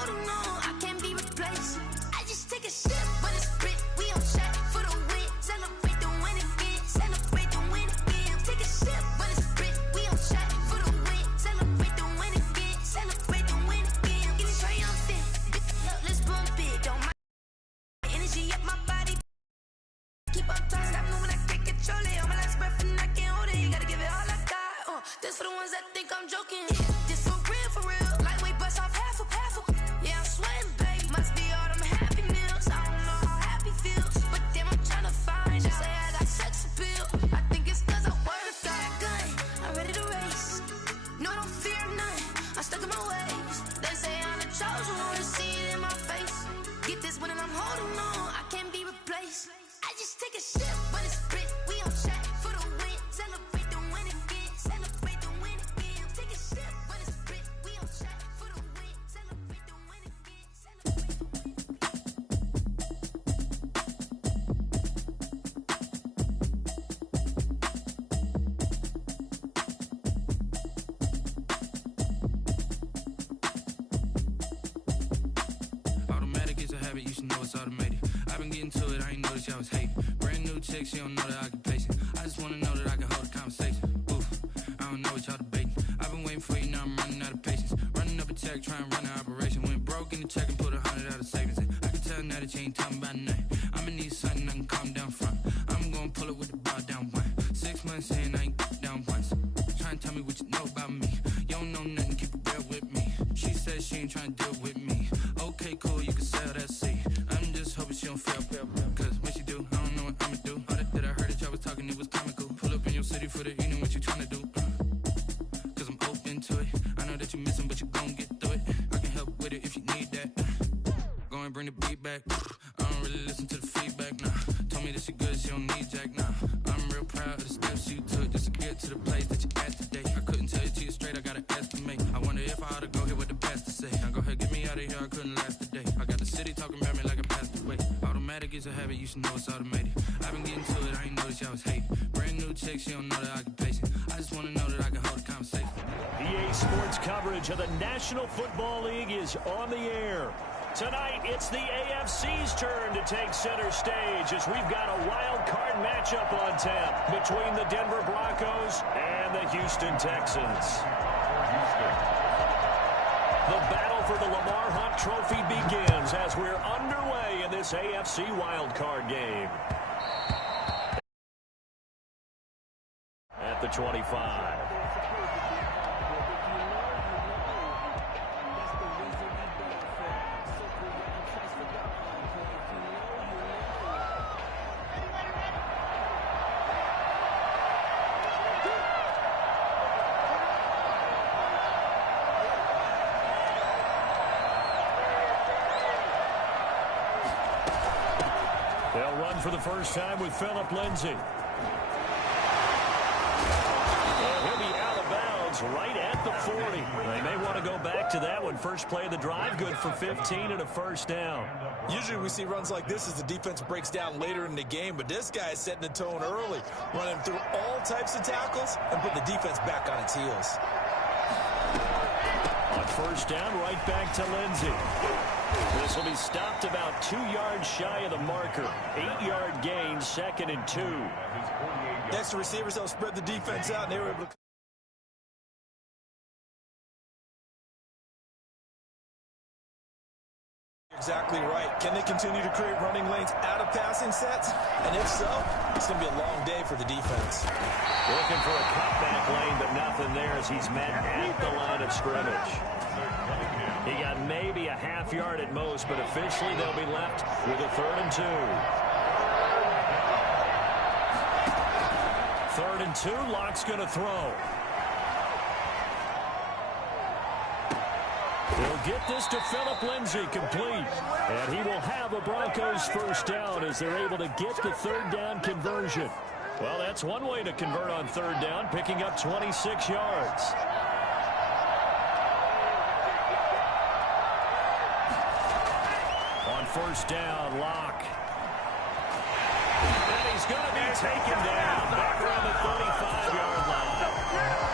holding on, I can't be replaced. I just take a sip, but it's split. We on track for the win. Celebrate the win again. Celebrate the win again. Take a sip, but it's split. We on track for the win. Celebrate the win again. Celebrate the win again. Get it triumphant. Let's bump it. Don't mind energy up my body. Keep up time, stop moving. I can't control it. On my last breath and I can't hold it. You gotta give it all I got. This for the ones that think I'm joking. This for real. Lightweight bust off half a. Yeah, I'm sweating, baby. Must be all them happy meals. I don't know how happy feels, but damn, I'm trying to find out. Say I got sex appeal. I think it's cause I work out. Gun, I'm ready to race. No, I don't fear none. I'm stuck in my ways. They say I'm the chosen one. To see it in my face. Get this one and I'm holding on. I can't be replaced. I just take a sip, but it's split. We on track for the win. Celebrate the win again. Celebrate the win again. Take a sip, but it's split. We on track for the win. Celebrate the win again. Automatic is a habit, you should know it's automated. I've been getting to it, I ain't noticed y'all was hating. Brand new chick, she don't know the occupation. I just wanna know that I can hold a conversation. Oof, I don't know what y'all debating. I've been waiting for you, now I'm running out of patience. Running up a check, trying to run an operation. Went broke in the check and put 100 out of savings in. I can tell now that you ain't talking about nothing. I'ma need something I can calm down from. I'm gonna pull it with the bar down one. 6 months in, I ain't down once. Trying to tell me what you know about me. You don't know nothing, keep it real with me. She said she ain't trying to deal with me. Okay, cool, you can sell that seed. I'm just hoping she don't fail. Cause when she do, I don't know what I'ma do. All that I heard that y'all was talking, it was comical. Pull up in your city for the evening, what you trying to do? Cause I'm open to it. I know that you missing, but you gon' get through it. I can help with it if you need that. Go and bring the beat back. I don't really listen to the feedback, nah. Told me that she good, she don't need jack, nah. I'm real proud of the steps you took just to get to the place that you at today. I couldn't tell you to you straight, I gotta estimate. I wonder if I ought to go here with the best to say. Now go ahead, get me out of here, I couldn't last today. I got the city talking about me like I passed away. Automatic is a habit, you should know it's automated. I've been getting to it, I ain't noticed y'all was hating. Brand new chick, she don't know the occupation. I just wanna know that I can hold a conversation. EA Sports coverage of the National Football League is on the air. Tonight, it's the AFC's turn to take center stage as we've got a wild card matchup on tap between the Denver Broncos and the Houston Texans. The battle for the Lamar Hunt Trophy begins as we're underway in this AFC wildcard game. At the 25. They'll run for the first time with Phillip Lindsay. He'll be out of bounds right at the 40. They may want to go back to that one. First play of the drive, good for 15 and a first down. Usually we see runs like this as the defense breaks down later in the game, but this guy is setting the tone early, running through all types of tackles and putting the defense back on its heels. On first down, right back to Lindsay. This will be stopped about 2 yards shy of the marker. 8-yard gain, 2nd and 2. Next, the receivers helped spread the defense out, and they were able to... Exactly right. Can they continue to create running lanes out of passing sets? And if so, it's going to be a long day for the defense. Looking for a cutback lane, but nothing there as he's met at the line of scrimmage. He got maybe a half yard at most, but officially they'll be left with a 3rd and 2. 3rd and 2, Locke's going to throw. He'll get this to Phillip Lindsay, complete. And he will have a Broncos first down as they're able to get the 3rd down conversion. Well, that's one way to convert on 3rd down, picking up 26 yards. On first down, Locke. And he's going to be taken down back around the 35-yard line.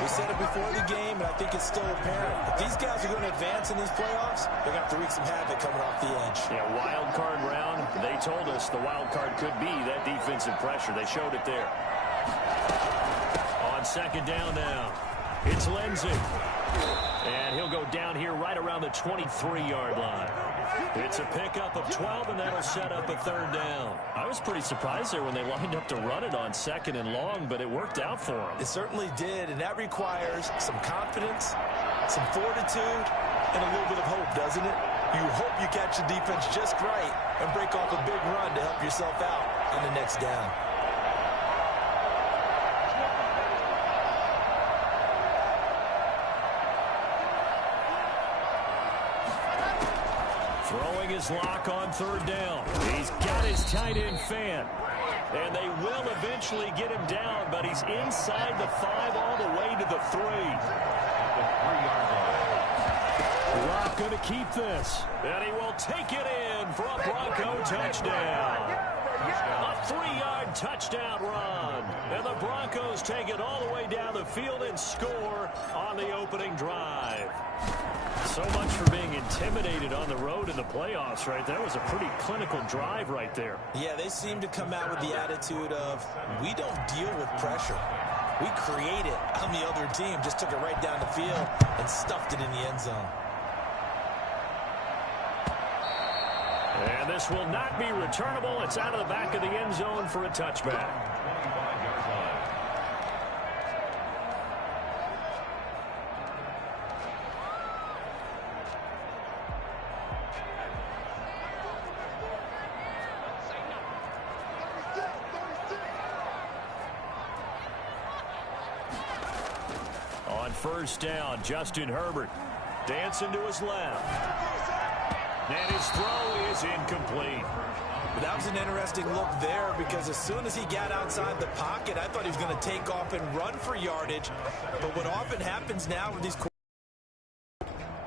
We said it before the game, and I think it's still apparent. If these guys are going to advance in these playoffs, they're going to have to wreak some havoc coming off the edge. Yeah, wild card round. They told us the wild card could be that defensive pressure. They showed it there. On second down now, it's Lindsey. And he'll go down here right around the 23-yard line. It's a pickup of 12, and that'll set up a third down. I was pretty surprised there when they lined up to run it on second and long, but it worked out for them. It certainly did, and that requires some confidence, some fortitude, and a little bit of hope, doesn't it? You hope you catch the defense just right and break off a big run to help yourself out on the next down. Throwing his lock on third down. He's got his tight end fan. And they will eventually get him down, but he's inside the 5 all the way to the 3. Lock going to keep this. And he will take it in for a Bronco touchdown. A 3-yard touchdown run. And the Broncos take it all the way down the field and score on the opening drive. So much for being intimidated on the road in the playoffs, right? That was a pretty clinical drive right there. Yeah, they seem to come out with the attitude of, we don't deal with pressure. We create it on the other team. Just took it right down the field and stuffed it in the end zone. And this will not be returnable. It's out of the back of the end zone for a touchback. On first down, Justin Herbert dancing to his left. And his throw is incomplete. That was an interesting look there because as soon as he got outside the pocket, I thought he was going to take off and run for yardage. But what often happens now with these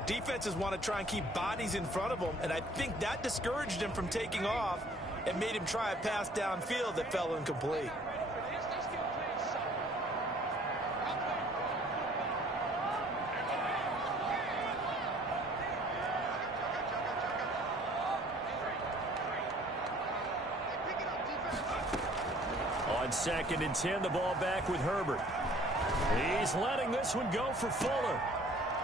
defenses want to try and keep bodies in front of them, and I think that discouraged him from taking off and made him try a pass downfield that fell incomplete. On second and 10, the ball back with Herbert. He's letting this one go for Fuller.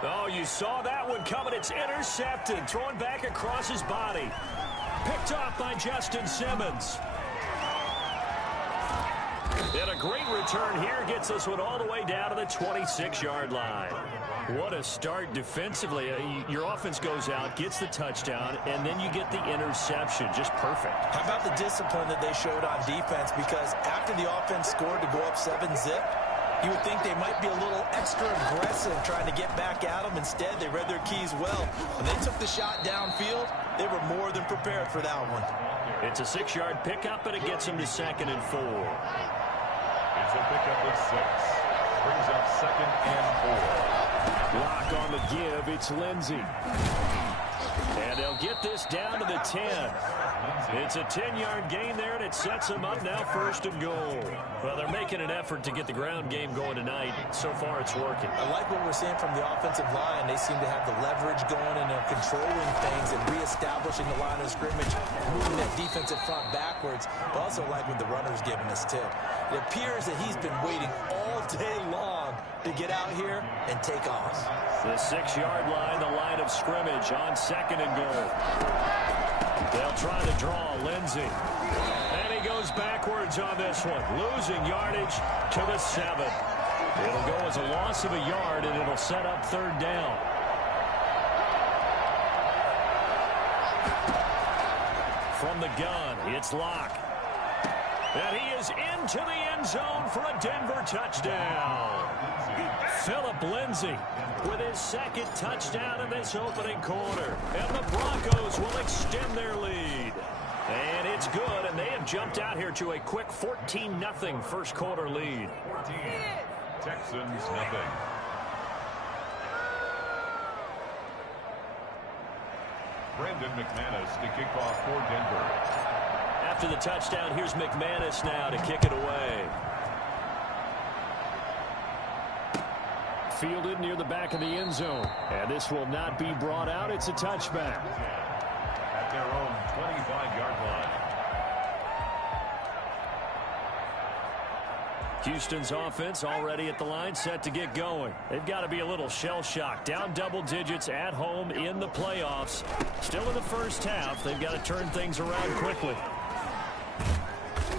Oh, you saw that one coming. It's intercepted. Thrown back across his body. Picked off by Justin Simmons. And a great return here gets this one all the way down to the 26-yard line. What a start defensively. Your offense goes out, gets the touchdown, and then you get the interception. Just perfect. How about the discipline that they showed on defense? Because after the offense scored to go up 7-zip, you would think they might be a little extra aggressive trying to get back at them. Instead, they read their keys well. When they took the shot downfield, they were more than prepared for that one. It's a 6-yard pickup, and it gets them to second and 4. It's a pickup of 6. Brings up second and 4. Lock on the give. It's Lindsey. And they'll get this down to the 10. It's a 10-yard gain there, and it sets them up now first and goal. Well, they're making an effort to get the ground game going tonight. So far, it's working. I like what we're seeing from the offensive line. They seem to have the leverage going, and they're controlling things and reestablishing the line of scrimmage, moving that defensive front backwards. But also like what the runner's giving us, too. It appears that he's been waiting all day long to get out here and take off. The 6-yard line, the line of scrimmage on second and goal. They'll try to draw Lindsey. And he goes backwards on this one, losing yardage to the 7. It'll go as a loss of a yard, and it'll set up third down. From the gun, it's Locke. And he is into the end zone for a Denver touchdown. Phillip Lindsay with his second touchdown in this opening quarter. And the Broncos will extend their lead. And it's good, and they have jumped out here to a quick 14-0 first quarter lead. 14, Texans nothing. Brandon McManus to kick off for Denver. After the touchdown, here's McManus now to kick it away. Fielded near the back of the end zone. And this will not be brought out. It's a touchback. At their own 25-yard line. Houston's offense already at the line, set to get going. They've got to be a little shell-shocked. Down double digits at home in the playoffs. Still in the first half. They've got to turn things around quickly.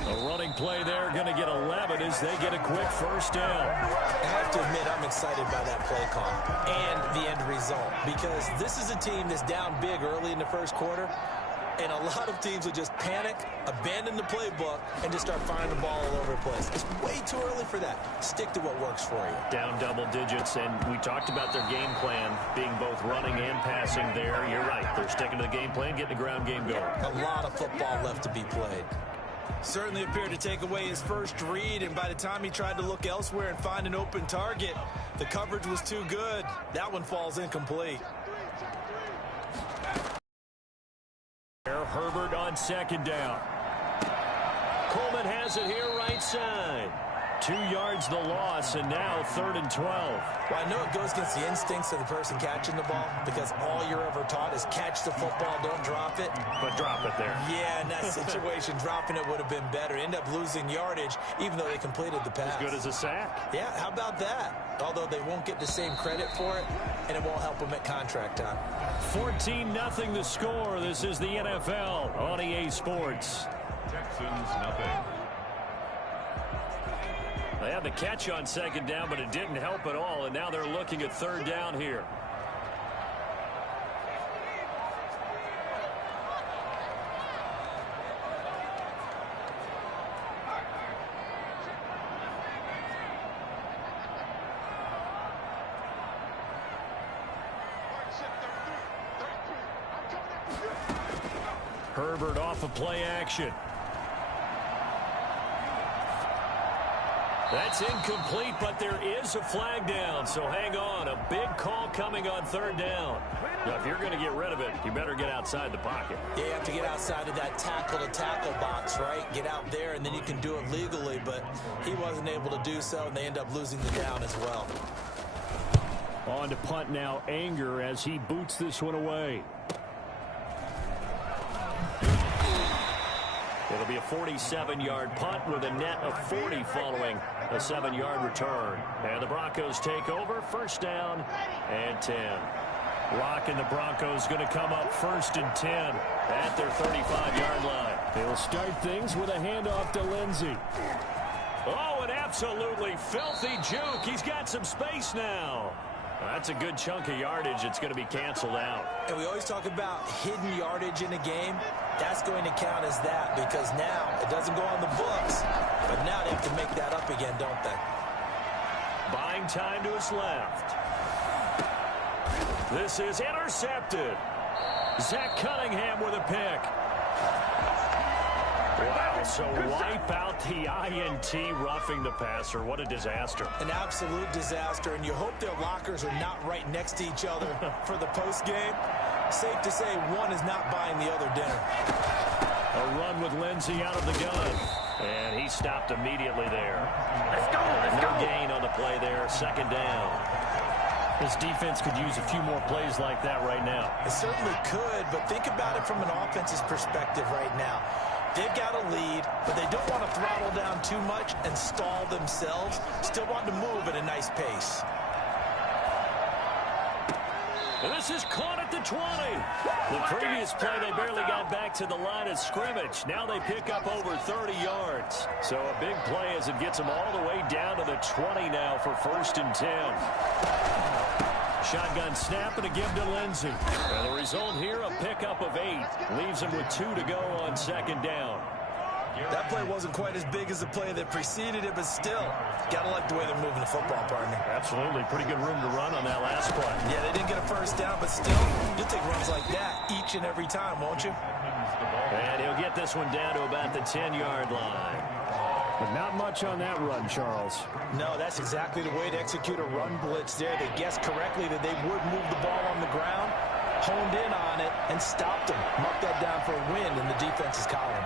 A running play there, going to get 11 as they get a quick first down. I have to admit, I'm excited by that play call and the end result, because this is a team that's down big early in the first quarter, and a lot of teams will just panic, abandon the playbook, and just start firing the ball all over the place. It's way too early for that. Stick to what works for you. Down double digits, and we talked about their game plan being both running and passing there. You're right. They're sticking to the game plan, getting the ground game going. A lot of football left to be played. Certainly appeared to take away his first read, and by the time he tried to look elsewhere and find an open target, the coverage was too good. That one falls incomplete. Herbert on second down. Coleman has it here right side. 2 yards the loss, and now 3rd and 12. Well, I know it goes against the instincts of the person catching the ball, because all you're ever taught is catch the football, don't drop it. But drop it there. Yeah, in that situation, dropping it would have been better. End up losing yardage, even though they completed the pass. As good as a sack. Yeah, how about that? Although they won't get the same credit for it, and it won't help them at contract time. 14-0 the score. This is the NFL on EA Sports. Texans, nothing. They had the catch on second down, but it didn't help at all, and now they're looking at 3rd down here. Herbert off of play action. That's incomplete, but there is a flag down, so hang on. A big call coming on 3rd down. Now, if you're going to get rid of it, you better get outside the pocket. Yeah, you have to get outside of that tackle-to-tackle box, right? Get out there, and then you can do it legally, but he wasn't able to do so, and they end up losing the down as well. On to punt now, Anger, as he boots this one away. It'll be a 47-yard punt with a net of 40 following a 7-yard return. And the Broncos take over, 1st down and 10. Rock and the Broncos going to come up 1st and 10 at their 35-yard line. They'll start things with a handoff to Lindsey. Oh, an absolutely filthy juke. He's got some space now. That's a good chunk of yardage. It's going to be canceled out. And we always talk about hidden yardage in a game. That's going to count as that, because now it doesn't go on the books, but now they have to make that up again, don't they? Buying time to his left. This is intercepted. Zach Cunningham with a pick. Wow, so wipe out the INT, roughing the passer. What a disaster. An absolute disaster, and you hope their lockers are not right next to each other for the postgame. Safe to say one is not buying the other dinner. A run with Lindsey out of the gun. And he stopped immediately there. Let's go, let's go. No gain on the play there, 2nd down. This defense could use a few more plays like that right now. It certainly could, but think about it from an offense's perspective right now. They've got a lead, but they don't want to throttle down too much and stall themselves. Still want to move at a nice pace. And this is caught at the 20. The previous play, they barely got back to the line of scrimmage. Now they pick up over 30 yards. So a big play as it gets them all the way down to the 20 now for 1st and 10. Shotgun snap and a give to Lindsey. And the result here, a pickup of 8. Leaves him with 2 to go on 2nd down. That play wasn't quite as big as the play that preceded it, but still, gotta like the way they're moving the football, partner. Absolutely. Pretty good room to run on that last play. Yeah, they didn't get a 1st down, but still, you'll take runs like that each and every time, won't you? And he'll get this one down to about the 10-yard line. But not much on that run, Charles. No, that's exactly the way to execute a run blitz there. They guessed correctly that they would move the ball on the ground, honed in on it, and stopped them. Mark that down for a win in the defense's column.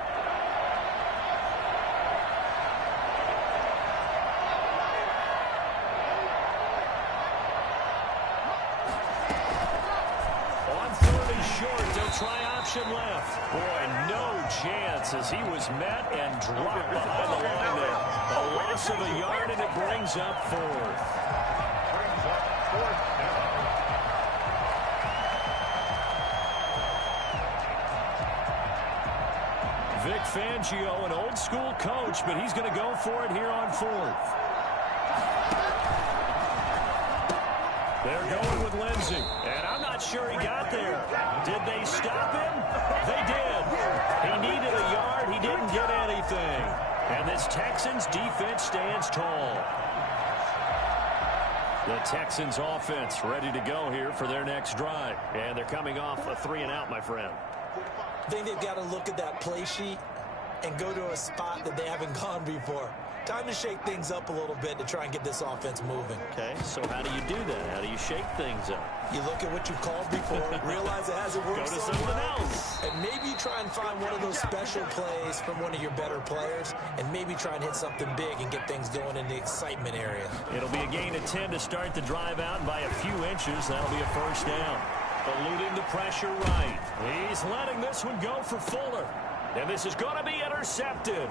possession left. Boy, no chance as he was met and dropped behind the line there. A loss of a yard, and it brings up fourth. Brings up fourth down. Vic Fangio, an old-school coach, but he's going to go for it here on fourth. They're going with Lindsey, and I'm not sure he got there. Did they stop him? They did. He needed a yard. He didn't get anything. And this Texans defense stands tall. The Texans offense ready to go here for their next drive. And they're coming off a 3-and-out, my friend. I think they've got to look at that play sheet and go to a spot that they haven't gone before. Time to shake things up a little bit to try and get this offense moving. Okay, so how do you do that? How do you shake things up? You look at what you've called before, realize it hasn't worked Go to so something well, else. and maybe you try and find one of those special plays from one of your better players, and maybe try and hit something big and get things going in the excitement area. It'll be a gain of 10 to start the drive out, and by a few inches, that'll be a first down. Eluding the pressure right. He's letting this one go for Fuller. And this is going to be intercepted.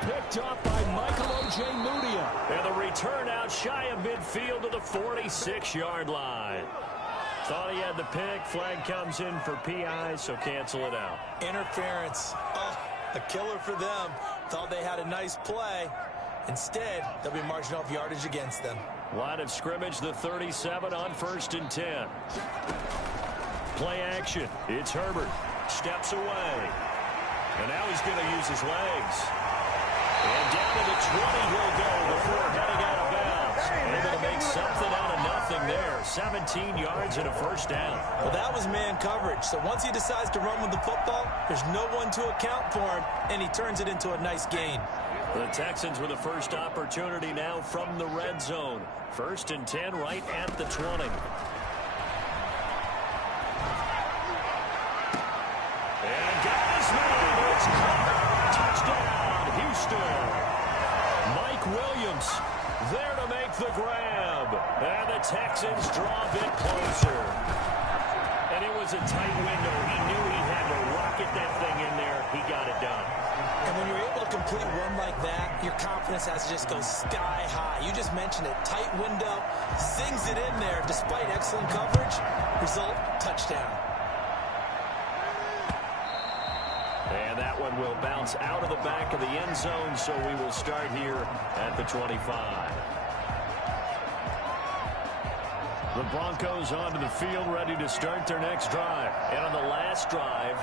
Picked up by Michael Ojemudia. And the return out shy of midfield to the 46-yard line. Thought he had the pick. Flag comes in for PI, so cancel it out. Interference. Oh, a killer for them. Thought they had a nice play. Instead, they'll be marching off yardage against them. Line of scrimmage, the 37 on 1st and 10. Play action. It's Herbert. Steps away. And now he's going to use his legs. And down to the 20 he'll go before heading out of bounds. Able to make something out of nothing there. 17 yards and a first down. Well, that was man coverage. So once he decides to run with the football, there's no one to account for him, and he turns it into a nice gain. The Texans with the first opportunity now from the red zone. 1st and 10 right at the 20. And got his man. It's caught. Touchdown, Houston. Mike Williams there to make the grab. And the Texans draw a bit closer. And it was a tight window. He knew he had to rocket that thing in there. He got it done. And when you're able to complete a run like that, your confidence has to just go sky high. You just mentioned it. Tight window, sings it in there despite excellent coverage. Result, touchdown. And that one will bounce out of the back of the end zone, so we will start here at the 25. The Broncos onto the field, ready to start their next drive. And on the last drive,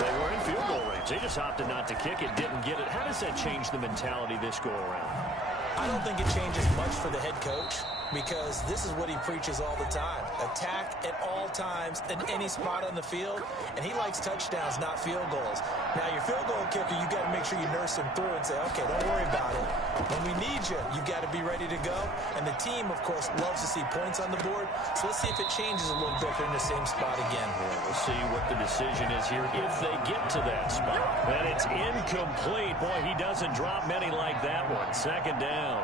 they were in field goal range. They just opted not to kick it, didn't get it. How does that change the mentality this go-around? I don't think it changes much for the head coach, because this is what he preaches all the time. Attack at all times in any spot on the field, and he likes touchdowns, not field goals. Now, your field goal kicker, you got to make sure you nurse him through and say, okay, don't worry about it. When we need you, you got to be ready to go. And the team, of course, loves to see points on the board. So let's see if it changes a little bit if they're in the same spot again. Yeah, we'll see what the decision is here if they get to that spot. And it's incomplete. Boy, he doesn't drop many like that one. 2nd down.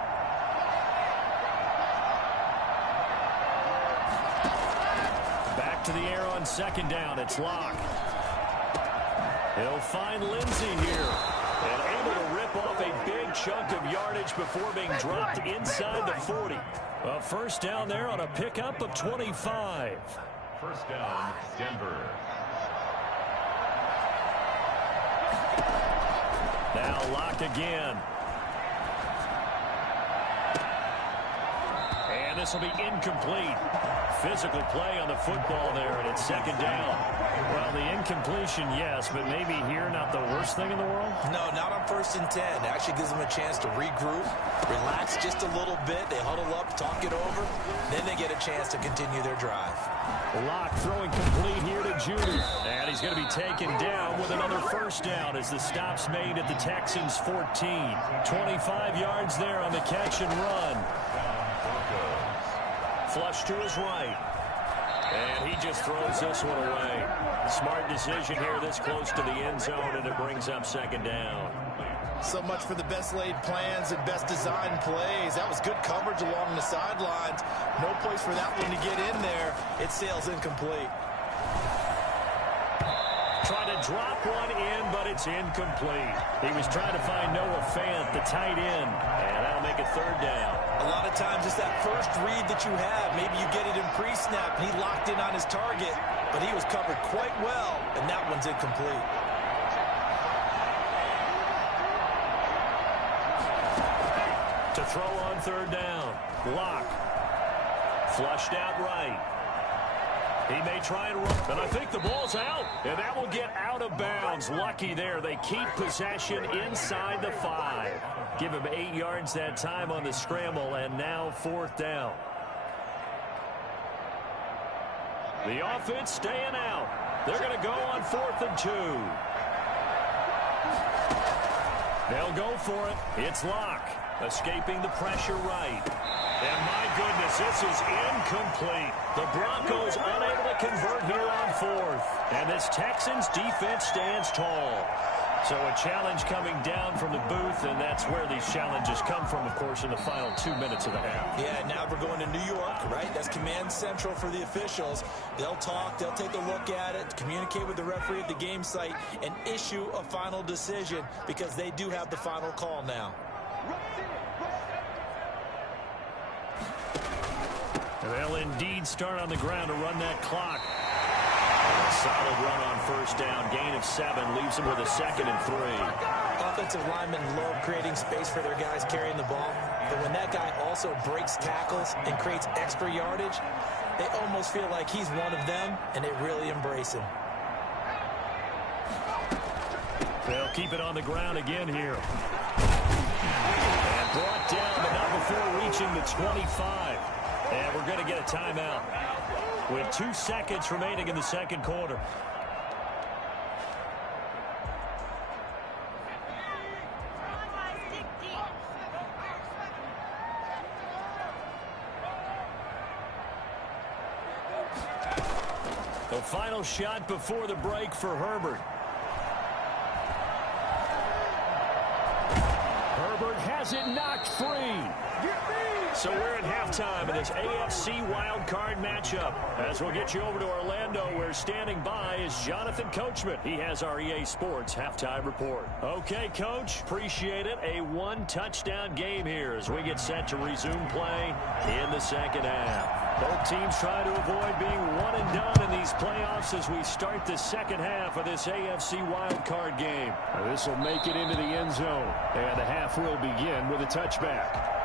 Back to the air on 2nd down. It's Locke. He'll find Lindsey here. And able to rip off a big chunk of yardage before being dropped inside the 40. A first down there on a pickup of 25. First down, Denver. Now Locke again. And this will be incomplete. Physical play on the football there, and it's 2nd down. Well, the incompletion, yes, but maybe here not the worst thing in the world? No, not on 1st and 10. It actually gives them a chance to regroup, relax just a little bit. They huddle up, talk it over. Then they get a chance to continue their drive. Locke throwing complete here to Judy. And he's going to be taken down with another first down as the stop's made at the Texans 14. 25 yards there on the catch and run. Flush to his right. And he just throws this one away. Smart decision here this close to the end zone, and it brings up 2nd down. So much for the best laid plans and best designed plays. That was good coverage along the sidelines. No place for that one to get in there. It sails incomplete. drop one in, but it's incomplete. He was trying to find Noah Fant, the tight end, and that'll make it third down. A lot of times it's that first read that you have. Maybe you get it in pre-snap, and he locked in on his target, but he was covered quite well, and that one's incomplete. To throw on third down. Lock. Flushed out right. He may try and run, but I think the ball's out, and that will get out of bounds. Lucky there. They keep possession inside the 5. Give him 8 yards that time on the scramble, and now fourth down. The offense staying out. They're going to go on 4th and 2. They'll go for it. It's Locke. Escaping the pressure right. And my goodness, this is incomplete. The Broncos unable to convert here on 4th. And this Texans defense stands tall. So a challenge coming down from the booth, and that's where these challenges come from, of course, in the final 2 minutes of the half. Yeah, now we're going to New York, right? That's command central for the officials. They'll talk, they'll take a look at it, communicate with the referee at the game site, and issue a final decision because they do have the final call now. They'll indeed start on the ground to run that clock. A solid run on first down. Gain of 7 leaves them with a 2nd and 3. Offensive linemen love creating space for their guys carrying the ball. But when that guy also breaks tackles and creates extra yardage, they almost feel like he's one of them, and they really embrace him. They'll keep it on the ground again here. And brought down, but not before reaching the 25. And we're going to get a timeout with 2 seconds remaining in the second quarter. The final shot before the break for Herbert. Herbert has it knocked free. So we're at halftime of this AFC wildcard matchup. As we'll get you over to Orlando, where standing by is Jonathan Coachman. He has our EA Sports halftime report. Okay, Coach, appreciate it. A 1-touchdown game here as we get set to resume play in the second half. Both teams try to avoid being one and done in these playoffs as we start the second half of this AFC wildcard game. This will make it into the end zone, and the half will begin with a touchback.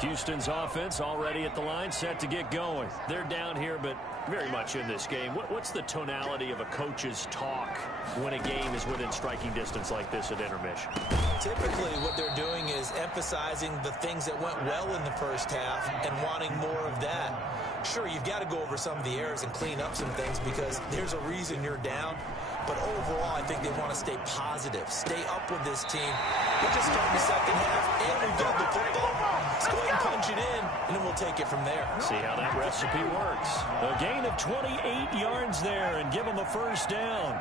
Houston's offense already at the line, set to get going. They're down here, but very much in this game. What's the tonality of a coach's talk when a game is within striking distance like this at intermission? Typically, what they're doing is emphasizing the things that went well in the first half and wanting more of that. Sure, you've got to go over some of the errors and clean up some things because there's a reason you're down. But overall, I think they want to stay positive, stay up with this team. We're just starting the second half, and we've got the football. Let's go ahead and punch it in, and then we'll take it from there. See how that recipe works. A gain of 28 yards there, and give them a first down.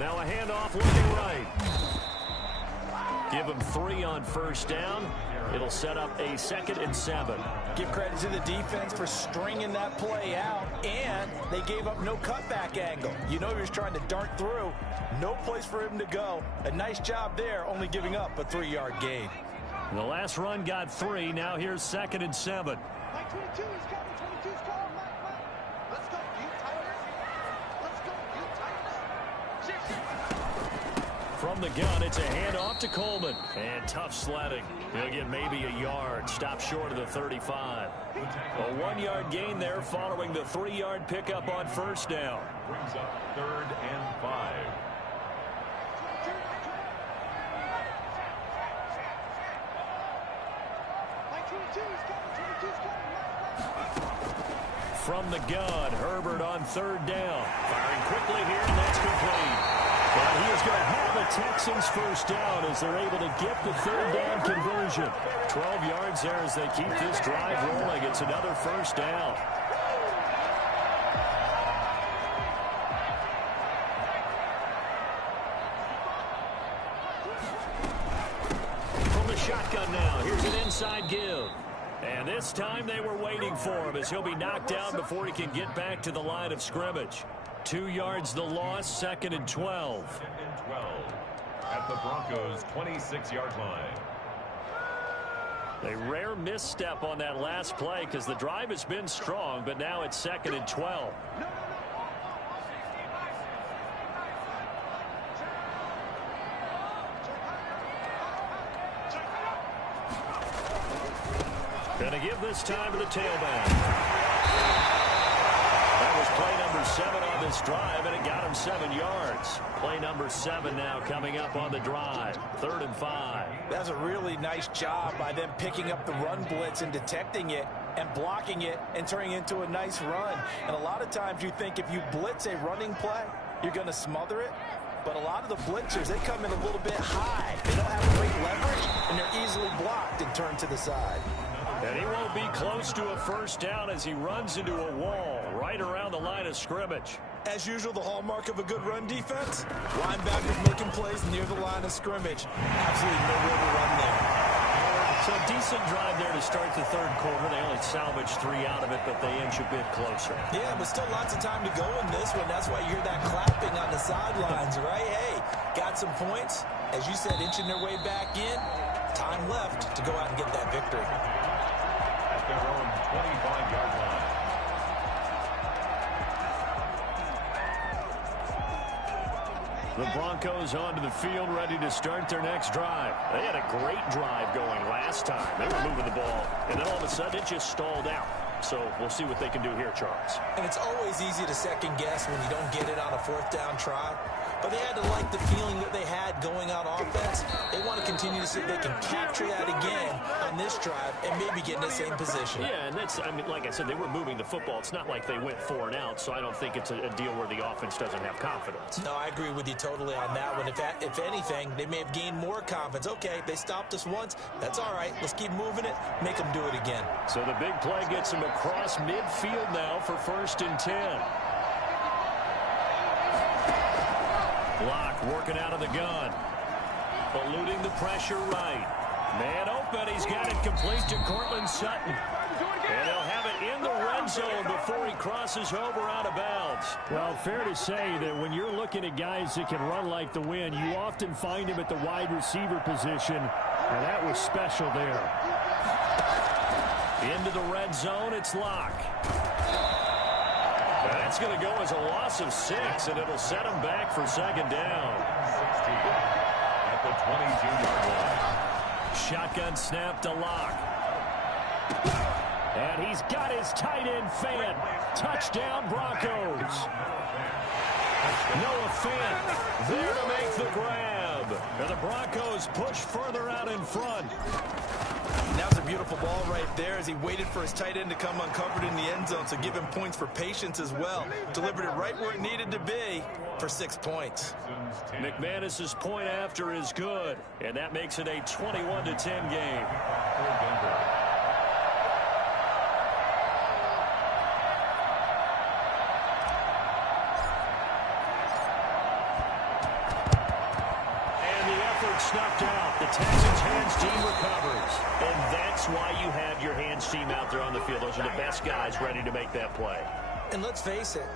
Now a handoff looking right. Give them 3 on first down. It'll set up a 2nd and 7. Give credit to the defense for stringing that play out, and they gave up no cutback angle. You know he was trying to dart through. No place for him to go. A nice job there, only giving up a 3-yard gain. The last run got 3. Now here's 2nd and 7. Mike 22 is coming. 22's calling. Mike. Let's go, you Tigers. Let's go, you Tigers. From the gun, it's a handoff to Coleman. And tough sledding. He'll get maybe a yard. Stop short of the 35. A 1-yard gain there following the 3-yard pickup on first down. Brings up 3rd and 5. Mike 22 is coming. 22's coming. From the gun, Herbert on 3rd down. Firing quickly here, and that's complete. But he is going to have a Texans first down as they're able to get the 3rd down conversion. 12 yards there as they keep this drive rolling. It's another first down. onside give. And this time they were waiting for him as he'll be knocked down before he can get back to the line of scrimmage. 2 yards the loss, 2nd and 12. 2nd and 12 at the Broncos' 26-yard line. A rare misstep on that last play because the drive has been strong, but now it's 2nd and 12. Going to give this time to the tailback. That was play number 7 on this drive, and it got him 7 yards. Play number 7 now coming up on the drive. 3rd and 5. That's a really nice job by them picking up the run blitz and detecting it and blocking it and turning it into a nice run. And a lot of times you think if you blitz a running play, you're going to smother it. But a lot of the blitzers, they come in a little bit high. They don't have great leverage, and they're easily blocked and turned to the side. And he won't be close to a first down as he runs into a wall right around the line of scrimmage. As usual, the hallmark of a good run defense, linebackers making plays near the line of scrimmage. Absolutely nowhere to run there. So a decent drive there to start the 3rd quarter. They only salvaged 3 out of it, but they inch a bit closer. Yeah, but still lots of time to go in this one. That's why you hear that clapping on the sidelines, right? Hey, got some points. As you said, inching their way back in. Time left to go out and get that victory. At their own 25-yard line. The Broncos onto the field, ready to start their next drive. They had a great drive going last time. They were moving the ball, and then all of a sudden it just stalled out. So we'll see what they can do here, Charles. And it's always easy to second guess when you don't get it on a 4th down try. But they had to like the feeling that they had going on offense. They want to continue to see if they can capture that again on this drive and maybe get in the same position. Yeah, and that's, I mean, like I said, they were moving the football. It's not like they went 4 and out, so I don't think it's a deal where the offense doesn't have confidence. No, I agree with you totally on that one. If anything, they may have gained more confidence. Okay, they stopped us once. That's all right. Let's keep moving it. Make them do it again. So the big play gets them across midfield now for 1st and 10. Block working out of the gun. Eluding the pressure right. Man open. He's got it complete to Cortland Sutton. And he'll have it in the red zone before he crosses over out of bounds. Well, fair to say that when you're looking at guys that can run like the wind, you often find him at the wide receiver position. And that was special there. Into the red zone, it's Locke. That's going to go as a loss of 6, and it'll set him back for 2nd down. 16 at the 22-yard line. Shotgun snap to Locke. And he's got his tight end Fant. Touchdown Broncos. Noah Fant there to make the grab. And the Broncos push further out in front. Now's a beautiful ball right there as he waited for his tight end to come uncovered in the end zone, so give him points for patience as well. Delivered it right where it needed to be for 6 points. McManus's point after is good, and that makes it a 21-10 game. Snuffed out. The Texans' hands team recovers. And that's why you have your hands team out there on the field. Those are the best guys ready to make that play. And let's face it,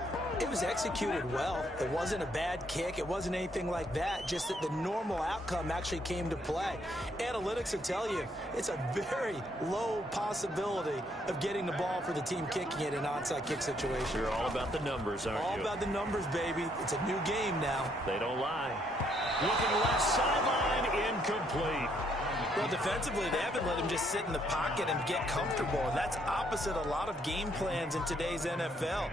it was executed well. It wasn't a bad kick. It wasn't anything like that. Just that the normal outcome actually came to play. Analytics will tell you it's a very low possibility of getting the ball for the team kicking it in an onside kick situation. You're all about the numbers, aren't you? All about the numbers, baby. It's a new game now. They don't lie. Looking left sideline, incomplete. Well, defensively, they haven't let him just sit in the pocket and get comfortable. And that's opposite a lot of game plans in today's NFL.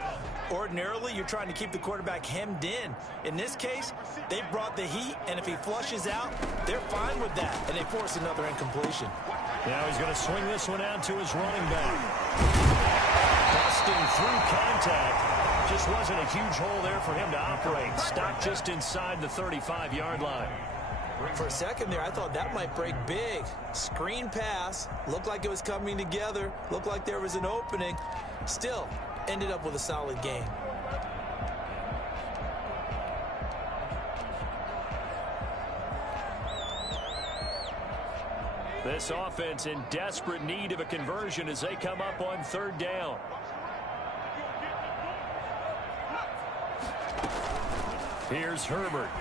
Ordinarily, you're trying to keep the quarterback hemmed in. In this case, they brought the heat, and if he flushes out, they're fine with that. And they force another incompletion. Now he's going to swing this one out to his running back. Busting through contact. Just wasn't a huge hole there for him to operate. Stopped just inside the 35-yard line. For a second there, I thought that might break big. Screen pass. Looked like it was coming together. Looked like there was an opening. Still, ended up with a solid game. This offense in desperate need of a conversion as they come up on third down. Here's Herbert.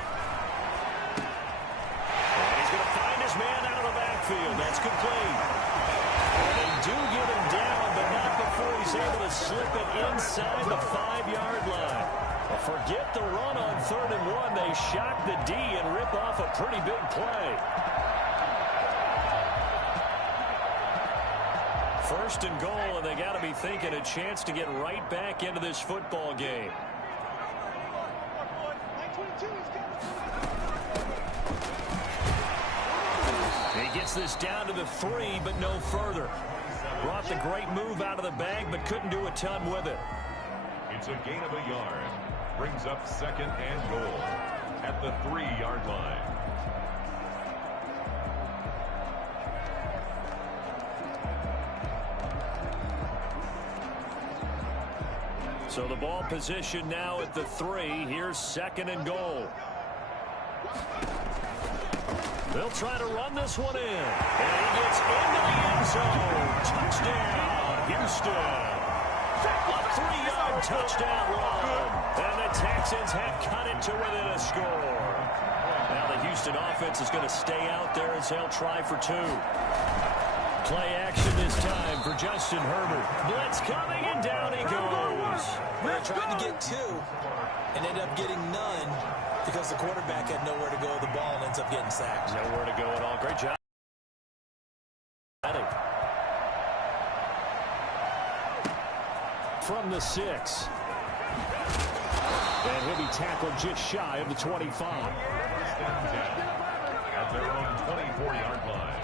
And he's going to find his man out of the backfield. That's complete. And they do get him down, but not before he's able to slip it inside the 5-yard line. Well, forget the run on 3rd and 1. They shock the D and rip off a pretty big play. 1st and goal, and they got to be thinking a chance to get right back into this football game. He gets this down to the 3, but no further. Brought the great move out of the bag, but couldn't do a ton with it. It's a gain of a yard. Brings up 2nd and goal at the 3-yard line. So the ball position now at the 3. Here's 2nd and goal. They'll try to run this one in. And he gets into the end zone. Touchdown, Houston. A 3-yard touchdown run. And the Texans have cut it to within a score. Now the Houston offense is going to stay out there as they'll try for 2. Play action this time for Justin Herbert. Blitz coming, and down he goes. They're trying to get 2 and end up getting none because the quarterback had nowhere to go with the ball and ends up getting sacked. Nowhere to go at all. Great job. From the 6. And he'll be tackled just shy of the 25. At their own 24-yard line.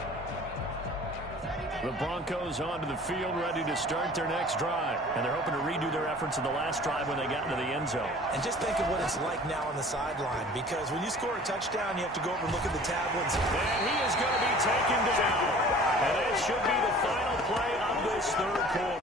The Broncos onto the field, ready to start their next drive. And they're hoping to redo their efforts in the last drive when they got into the end zone. And just think of what it's like now on the sideline, because when you score a touchdown, you have to go over and look at the tablets. And he is going to be taken down. And that should be the final play of this 3rd quarter.